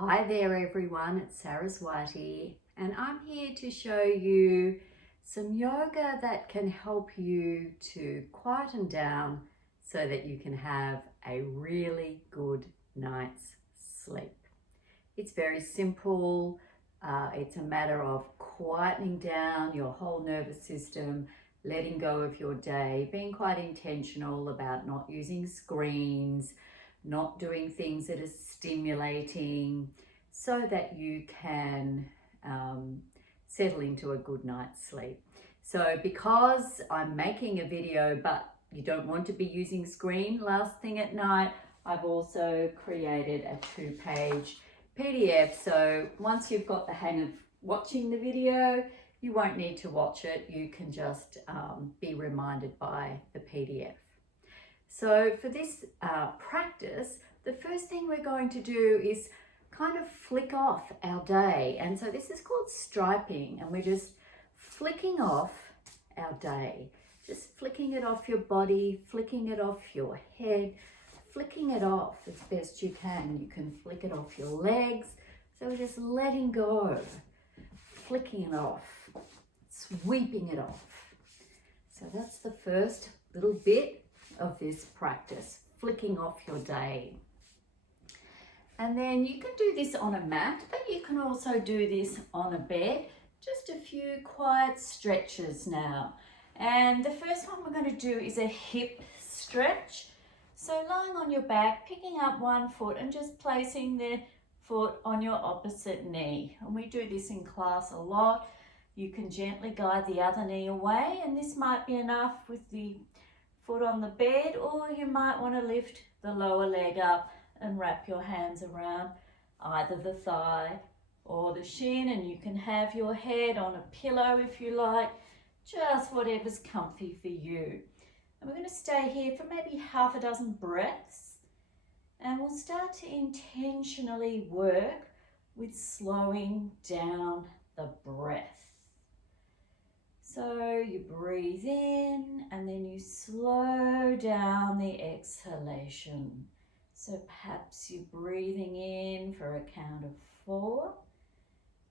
Hi there everyone, it's Saraswati and I'm here to show you some yoga that can help you to quieten down so that you can have a really good night's sleep. It's very simple. It's a matter of quietening down your whole nervous system, letting go of your day, being quite intentional about not using screens, not doing things that are stimulating, so that you can settle into a good night's sleep. So because I'm making a video but you don't want to be using screen last thing at night, I've also created a 2-page PDF. So once you've got the hang of watching the video, you won't need to watch it. You can just be reminded by the PDF. So for this practice, the first thing we're going to do is kind of flick off our day. And so this is called striping, and we're just flicking off our day. Just flicking it off your body, flicking it off your head, flicking it off as best you can. You can flick it off your legs. So we're just letting go, flicking it off, sweeping it off. So that's the first little bit of this practice, flicking off your day. And then you can do this on a mat, but you can also do this on a bed. Just a few quiet stretches now. And the first one we're going to do is a hip stretch. So lying on your back, picking up one foot and just placing the foot on your opposite knee. And we do this in class a lot. You can gently guide the other knee away, and this might be enough with the foot on the bed, or you might want to lift the lower leg up and wrap your hands around either the thigh or the shin, and you can have your head on a pillow if you like, just whatever's comfy for you. And we're going to stay here for maybe half a dozen breaths, and we'll start to intentionally work with slowing down the breath. So you breathe in and then you slow down the exhalation. So perhaps you're breathing in for a count of 4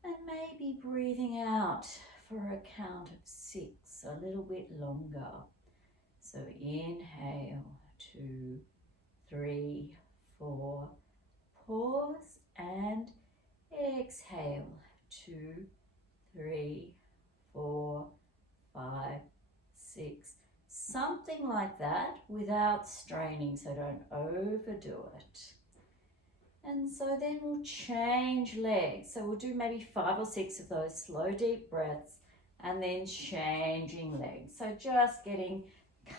and maybe breathing out for a count of 6, a little bit longer. So inhale, 2, 3, 4, pause and exhale, 2, 3, 4, 5, 6, something like that without straining, so don't overdo it. And so then we'll change legs. So we'll do maybe 5 or 6 of those slow deep breaths and then changing legs. So just getting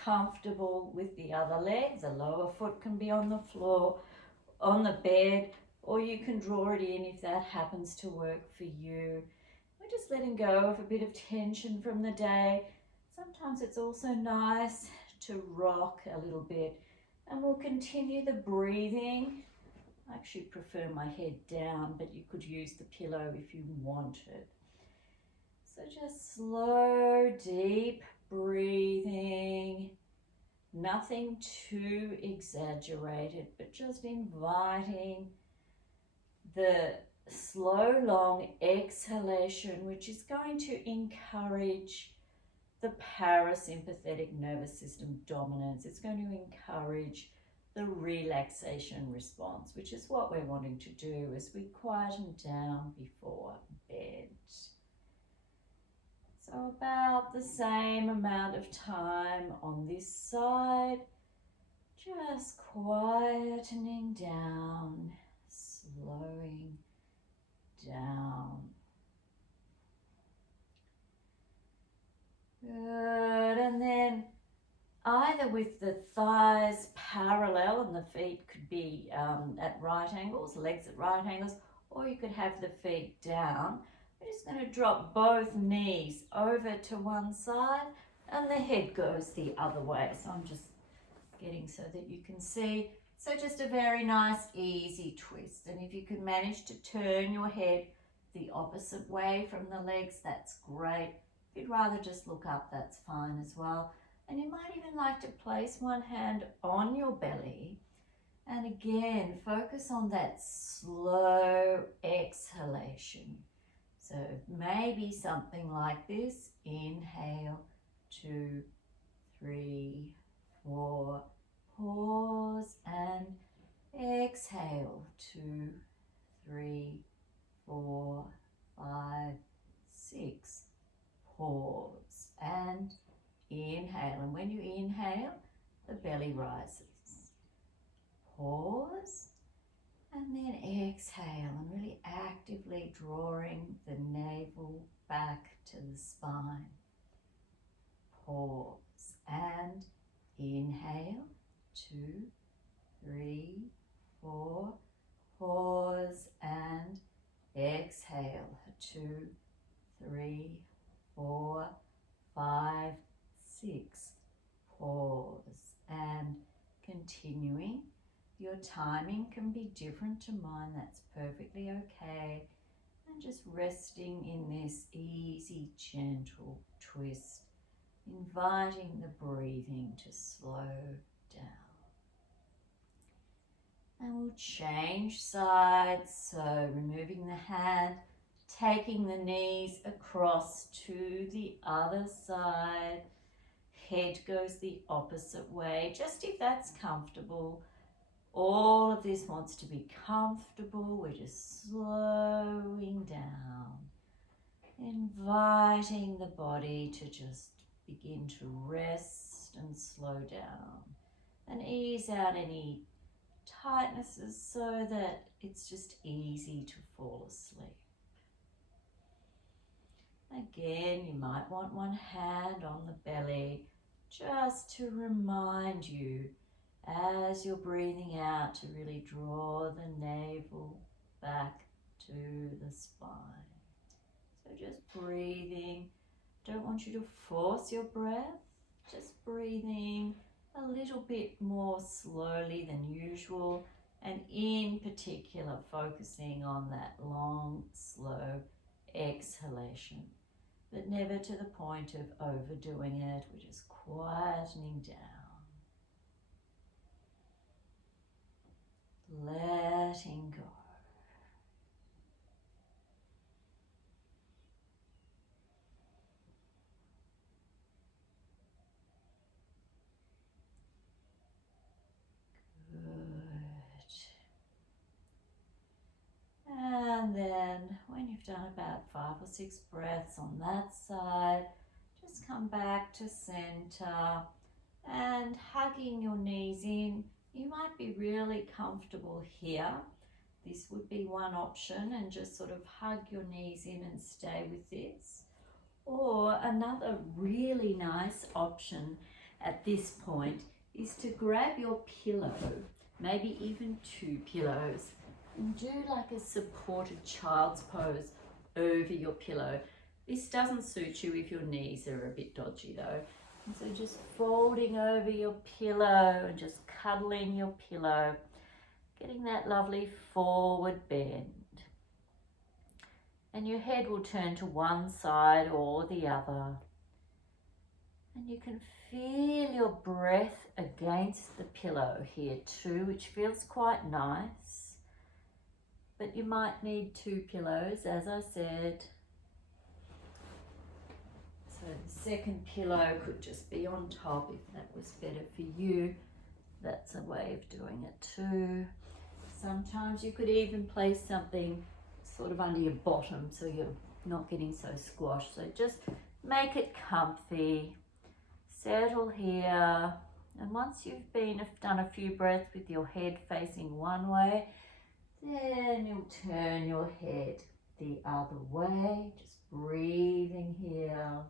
comfortable with the other leg. The lower foot can be on the floor, on the bed, or you can draw it in if that happens to work for you. We're just letting go of a bit of tension from the day. Sometimes it's also nice to rock a little bit, and we'll continue the breathing. I actually prefer my head down, but you could use the pillow if you wanted. So just slow, deep breathing, nothing too exaggerated, but just inviting the slow, long exhalation, which is going to encourage the parasympathetic nervous system dominance. It's going to encourage the relaxation response, which is what we're wanting to do as we quieten down before bed. So about the same amount of time on this side, just quietening down, slowing down. Good, and then either with the thighs parallel and the feet could be at right angles, legs at right angles, or you could have the feet down. We're just going to drop both knees over to one side and the head goes the other way. So I'm just getting so that you can see. So just a very nice easy twist, and if you can manage to turn your head the opposite way from the legs, that's great. If you'd rather just look up, that's fine as well. And you might even like to place one hand on your belly And again, focus on that slow exhalation. So maybe something like this. Inhale, 2, 3, 4. Pause and exhale, 2, 3, 4, 5, 6. Pause and inhale. And when you inhale, the belly rises. Pause and then exhale, and really actively drawing the navel back to the spine. Pause and inhale, 2, 3, 4. Pause and exhale, 2, 3, 4, 5, 6. Pause and continuing. Your timing can be different to mine, that's perfectly okay. And just resting in this easy, gentle twist, inviting the breathing to slow down. And we'll change sides, so removing the hand, taking the knees across to the other side. Head goes the opposite way, just if that's comfortable. All of this wants to be comfortable. We're just slowing down, inviting the body to just begin to rest and slow down and ease out any tightnesses so that it's just easy to fall asleep. Again, you might want one hand on the belly just to remind you as you're breathing out to really draw the navel back to the spine. So just breathing. Don't want you to force your breath, just breathing a little bit more slowly than usual, and in particular focusing on that long, slow exhalation, but never to the point of overdoing it. We're just quietening down. Letting go. Good. And then when you've done about 5 or 6 breaths on that side, just come back to center and hugging your knees in. You might be really comfortable here. This would be one option, and just sort of hug your knees in and stay with this. Or another really nice option at this point is to grab your pillow, maybe even 2 pillows, and do like a supported child's pose over your pillow. This doesn't suit you if your knees are a bit dodgy though. And so just folding over your pillow and just cuddling your pillow, getting that lovely forward bend. And your head will turn to one side or the other. And you can feel your breath against the pillow here too, which feels quite nice. But you might need 2 pillows, as I said. So the second pillow could just be on top if that was better for you. That's a way of doing it too. Sometimes you could even place something sort of under your bottom so you're not getting so squashed. So just make it comfy. Settle here. And once you've done a few breaths with your head facing one way, then you'll turn your head the other way. Just breathing here.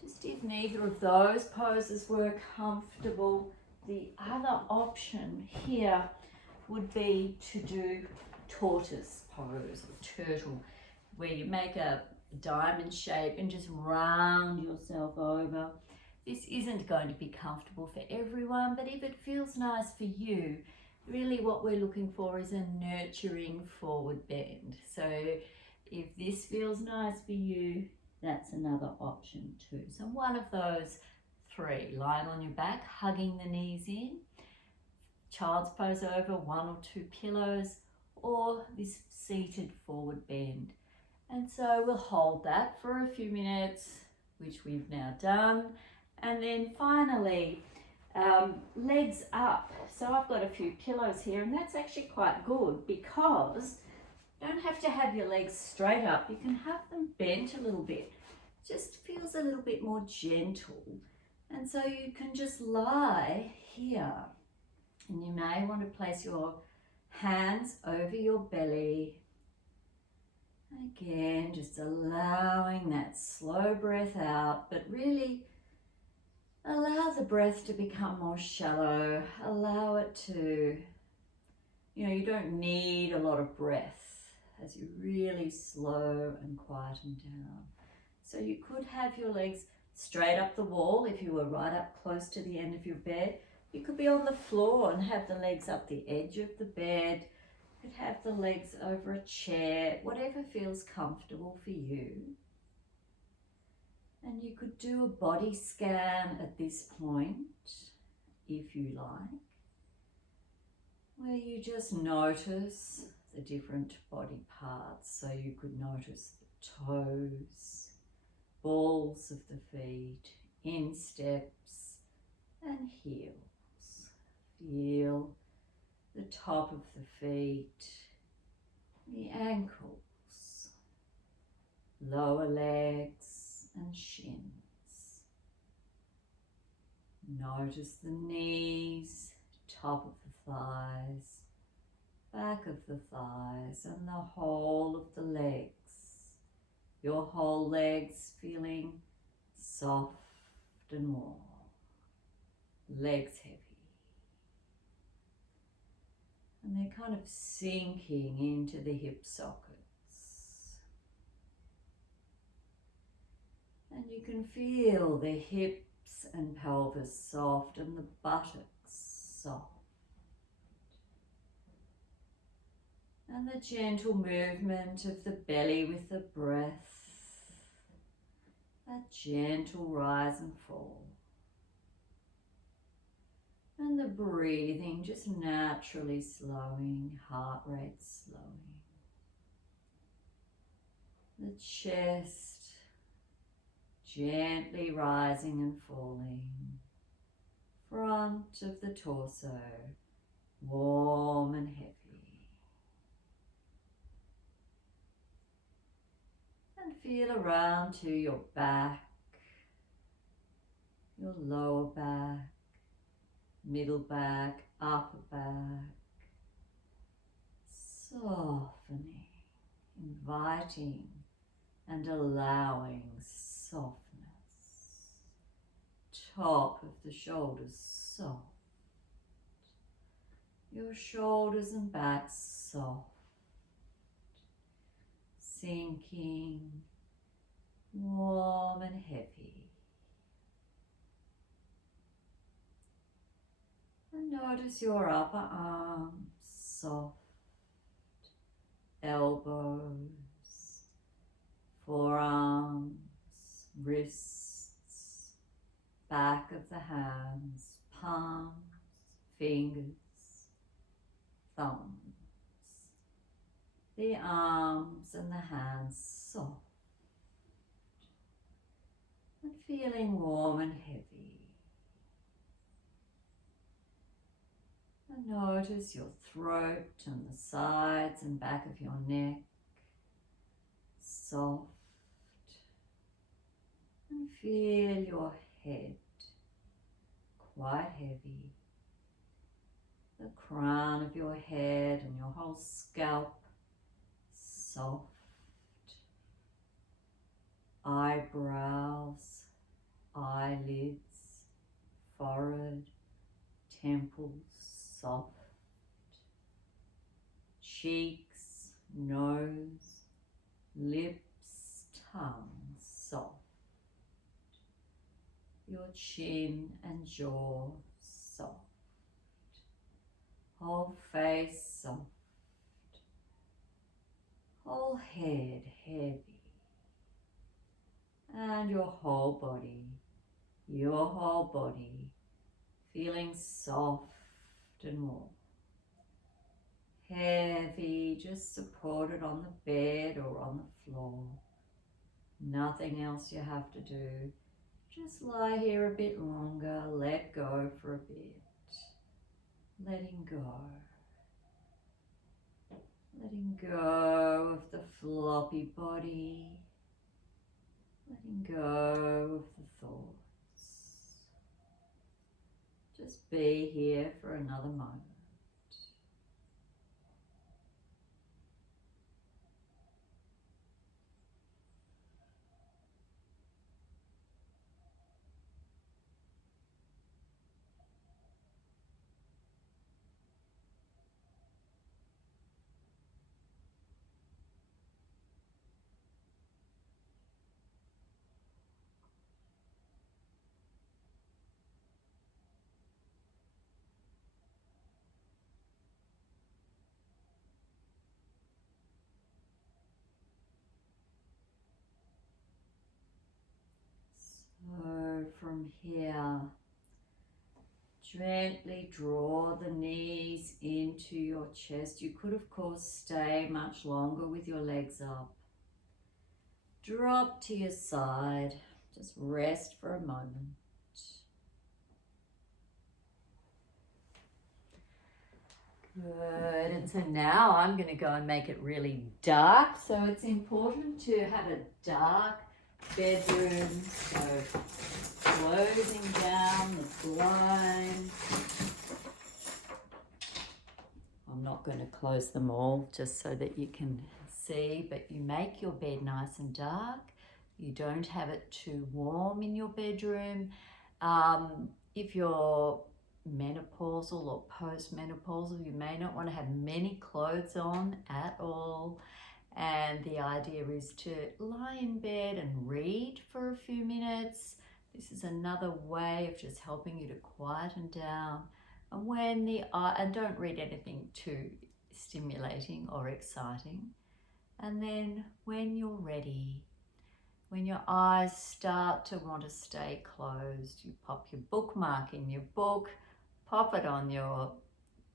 Just if neither of those poses were comfortable, the other option here would be to do tortoise pose or turtle, where you make a diamond shape and just round yourself over. This isn't going to be comfortable for everyone, but if it feels nice for you, really what we're looking for is a nurturing forward bend. So if this feels nice for you, that's another option too. So one of those 3. Lying on your back, hugging the knees in. Child's pose over, 1 or 2 pillows, or this seated forward bend. And so we'll hold that for a few minutes, which we've now done. And then finally, legs up. So I've got a few pillows here, and that's actually quite good because you don't have to have your legs straight up. You can have them bent a little bit. Just feels a little bit more gentle. And so you can just lie here. And you may want to place your hands over your belly. Again, just allowing that slow breath out, but really allow the breath to become more shallow. Allow it to, you don't need a lot of breath as you really slow and quieten down. So you could have your legs straight up the wall if you were right up close to the end of your bed. You could be on the floor and have the legs up the edge of the bed. You could have the legs over a chair, whatever feels comfortable for you. And you could do a body scan at this point, if you like, where you just notice the different body parts. So you could notice the toes, balls of the feet, insteps and heels. Feel the top of the feet, the ankles, lower legs and shins. Notice the knees, top of the thighs, back of the thighs and the whole of the legs. Your whole legs feeling soft and warm. Legs heavy. And they're kind of sinking into the hip sockets. And you can feel the hips and pelvis soft and the buttocks soft. And the gentle movement of the belly with the breath. That gentle rise and fall. And the breathing just naturally slowing, heart rate slowing. The chest gently rising and falling. Front of the torso warm and heavy. And feel around to your back, your lower back, middle back, upper back, softening, inviting and allowing softness. Top of the shoulders soft, your shoulders and back soft, sinking, warm and heavy. And notice your upper arms, soft, elbows, forearms, wrists, back of the hands, palms, fingers, thumbs. The arms and the hands soft and feeling warm and heavy. And notice your throat and the sides and back of your neck, soft. And feel your head quite heavy. The crown of your head and your whole scalp soft. Eyebrows, eyelids, forehead, temples soft. Cheeks, nose, lips, tongue soft. Your chin and jaw soft. Whole face soft. Whole head heavy. And your whole body your whole body feeling soft and warm. Heavy, just supported on the bed or on the floor. Nothing else you have to do. Just lie here a bit longer, let go for a bit. Letting go. Letting go of the floppy body. Letting go of the thoughts. Just be here for another moment. So from here, gently draw the knees into your chest. You could, of course, stay much longer with your legs up. Drop to your side. Just rest for a moment. Good. And so now I'm going to go and make it really dark. So it's important to have a dark bedroom. So closing down the blinds. I'm not going to close them all just so that you can see, but you make your bed nice and dark. You don't have it too warm in your bedroom. If you're menopausal or postmenopausal, you may not want to have many clothes on at all. And the idea is to lie in bed and read for a few minutes. This is another way of just helping you to quieten down. And when and don't read anything too stimulating or exciting. And then when you're ready, when your eyes start to want to stay closed, you pop your bookmark in your book, pop it on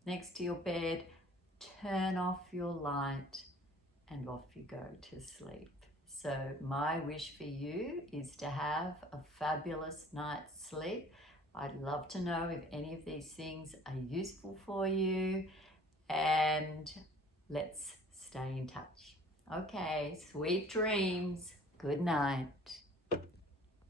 next to your bed, turn off your light, and off you go to sleep. So my wish for you is to have a fabulous night's sleep. I'd love to know if any of these things are useful for you, and let's stay in touch. Okay, sweet dreams. Good night.